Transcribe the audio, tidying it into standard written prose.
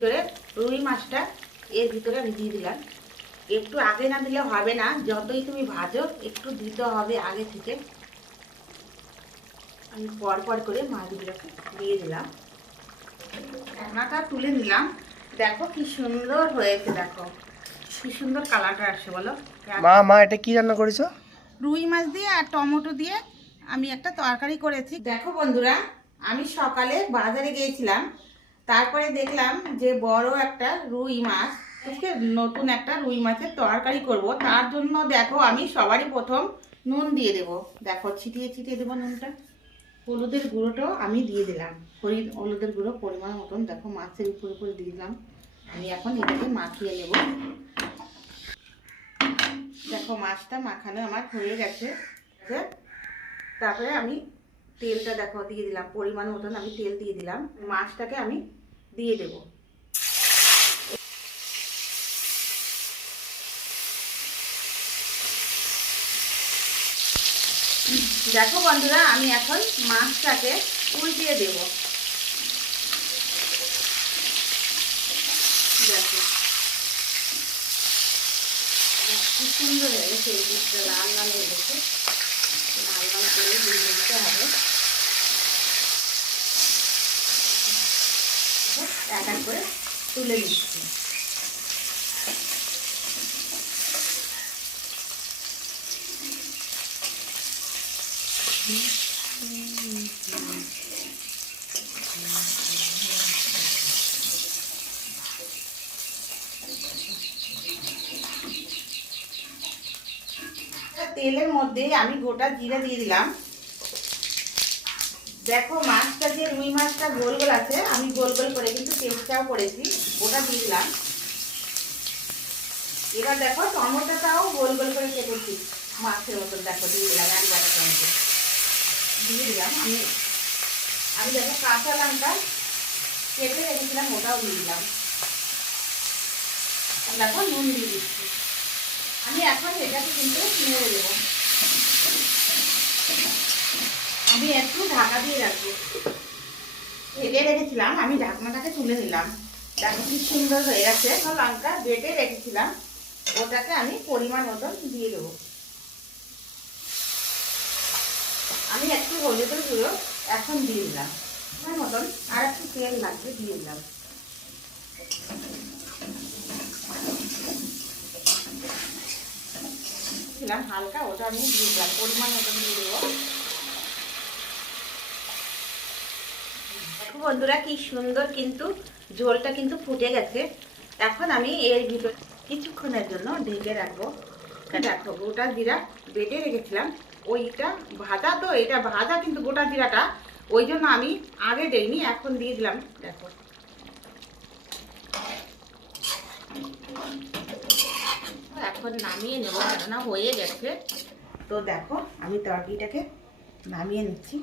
ভিতরে রুই মাছটা এর ভিতরে আমি দিয়ে দিলাম। একটু আগে না দিলে হবে না, যতই তুমি ভাজো একটু দিতে হবে আগে থেকে। আমি পর করে মাছগুলোকে দিয়ে দিলাম, ঢাকনাটা তুলে নিলাম। দেখো কি সুন্দর হয়েছে, দেখো কি সুন্দর কালারটা আসছে বলো। মা এটা কি রান্না করেছো? রুই মাছ দিয়ে আর টমেটো দিয়ে আমি একটা তরকারি করেছি। দেখো বন্ধুরা, আমি সকালে বাজারে গিয়েছিলাম, তারপরে দেখলাম যে বড় একটা রুই মাছ, আজকে নতুন একটা রুই মাছের তরকারি করব। তার জন্য দেখো আমি সবারই প্রথম নুন দিয়ে দেবো। দেখো ছিটিয়ে দেবো নুনটা। হলুদের গুঁড়োটাও আমি দিয়ে দিলাম, হলুদের গুঁড়ো পরিমাণ মতন। দেখো মাছের উপর দিয়ে দিলাম। আমি এখন এটাকে মাখিয়ে নেব। দেখো মাছটা মাখানো আমার হয়ে গেছে। তারপরে আমি তেলটা দেখো দিয়ে দিলাম, পরিমাণ মতন আমি তেল দিয়ে দিলাম। মাছটাকে আমি দিয়ে দেব। দেখো বন্ধুরা, আমি এখন মাছটাকে উল্টিয়ে দেব। দেখো কি সুন্দর হয়ে গেছে, এই দিকটা লাল লাল হয়ে গেছে। লাল লাল করে দিয়ে দিতে হবে। এক এক করে তুলে নিচ্ছি। তেলের মধ্যে আমি গোটা জিরা দিয়ে দিলাম। দেখো মাছটা যে রুই মাছটা গোল গোল আছে, আমি গোল গোল করে কিন্তু পেস্টটাও করেছি, ওটা দিয়ে দিলাম। এবার দেখো টমেটোটাও গোল গোল করে কেটেছি মাছের মতন, দেখো দিয়ে দিলাম। এক বাটা টমেটো দিয়ে দিলাম। আমি দেখো কাঁচা লঙ্কা কেটে রেখেছিলাম, ওটাও দিয়ে দিলাম। দেখো নুন দিয়ে দিচ্ছি। আমি এখন এটাকে কিন্তু নেড়ে দেবো। আমি একটু ঢাকা দিয়ে রাখবো। ঢেকে রেখেছিলাম, আমি ঢাকনাটাকে তুলে নিলাম। দেখো কি সুন্দর হয়ে গেছে। লঙ্কা বেটে রেখেছিলাম, ওটাকে আমি পরিমাণ মতন দিয়ে দেবো। আমি একটু হলুদের গুঁড়ো এখন দিয়ে দিলাম মতন, আর একটু তেল লাগবে দিয়ে দিলাম। দিলাম হালকা, ওটা আমি দিয়ে দিলাম, পরিমাণ মতন দিয়ে দেবো। দেখো বন্ধুরা কি সুন্দর কিন্তু ঝোলটা কিন্তু ফুটে গেছে। এখন আমি এর ভিতর কিছুক্ষণের জন্য ঢেকে রাখবো। দেখো গোটা জিরা বেটে রেখেছিলাম, ওইটা ভাজা, তো এটা ভাজা কিন্তু গোটা জিরাটা, ওই জন্য আমি আগে দেইনি, এখন দিয়ে দিলাম। দেখো এখন নামিয়ে নেবো, কেননা হয়ে গেছে। তো দেখো আমি তরকারিটাকে নামিয়ে নিচ্ছি।